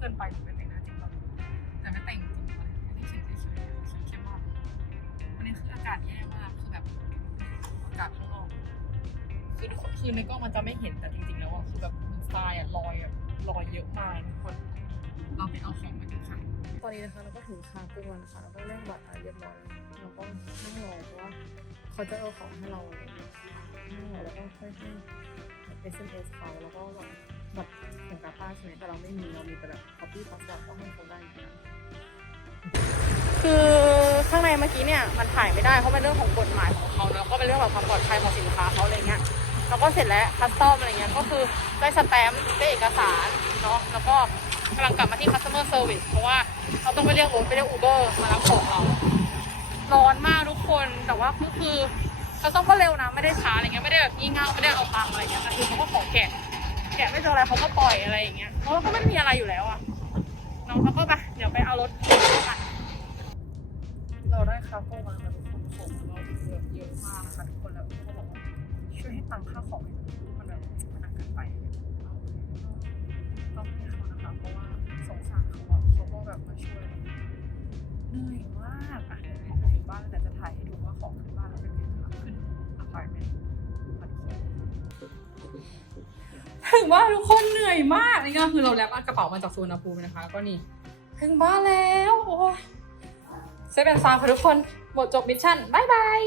เกินไปหรือไม่แต่งหน้าจริงหรอกแต่ไม่แต่งจริงเลยที่เขียนเฉยๆเขียนเข้มมากวันนี้คืออากาศแย่มากคือแบบอากาศข้างนอกคือคือในกล้องมันจะไม่เห็นแต่จริงๆแล้วอะคือแบบมันทรายอะลอยอะลอยเยอะมากทุกคนเราไปเอาของมาดูค่ะตอนนี้นะคะเราก็ถึงคากุ้งแล้วนะคะเราก็เร่งบัตรอะไรเรียบร้อยเราก็นั่งรอเพราะว่าเขาจะเอาของให้เราเงี้ยนั่งรอแล้วก็ค่อยให้ SMS เขาแล้วก็ แบบบัตรของกาป้าใช่ไหมแต่เราไม่มีเรามีแต่แบบ copy passport ก็ให้เขาได้อยู่นะคือข้างในเมื่อกี้เนี่ยมันถ่ายไม่ได้เพราะเป็นเรื่องของกฎหมายของเขาแล้วก็เป็นเรื่องแบบความปลอดภัยของสินค้าเขาอะไรเงี้ยแล้วก็เสร็จแล้วคัสตอมอะไรเงี้ยก็คือได้สแตมป์ได้เอกสารเนาะแล้วก็กำลังกลับมาที่ customer service เพราะว่าเราต้องไปเรียกรถไปเรียกอูเบอร์มารับของเราร้อนมากทุกคนแต่ว่าก็คือเขาต้องก็เร็วนะไม่ได้ช้าอะไรเงี้ยไม่ได้แบบงี่เง่าไม่ได้เอาตังอะไรเงี้ยแต่คือเขาก็ขอแกะ กะไม่เจออะไรเขาก็ปล่อยอะไรอย่างเงี้ยเพราะว่าก็ไม่มีอะไรอยู่แล้วอะน้องเขาก็ไปเดี๋ยวไปเอารถกันเราได้คาโก้มาแล้วทุกคนของเราเยอะมากนะคะทุกคนแล้วเขาบอกว่าช่วยให้ตังค่าของมันแบบมันหนักเกินไปต้องให้เขานะคะเพราะว่าสงสารเขาอะเขาก็แบบมาช่วยเหนื่อยมากอะไปถึงบ้านแต่จะถ่ายให้ดูว่าของขึ้นบ้านแล้วเป็นยังไงขึ้นอพาร์ตเมนต์ ถึงว่าทุกคนเหนื่อยมากนี่ก็คือเราแลบอัดกระเป๋ามาจากสุวรรณภูมินะคะ ก็นี่ถึงบ้านแล้ว โอ้ยเซฟแอนซาวค่ะทุกคน หมดจบมิชชั่นบายบาย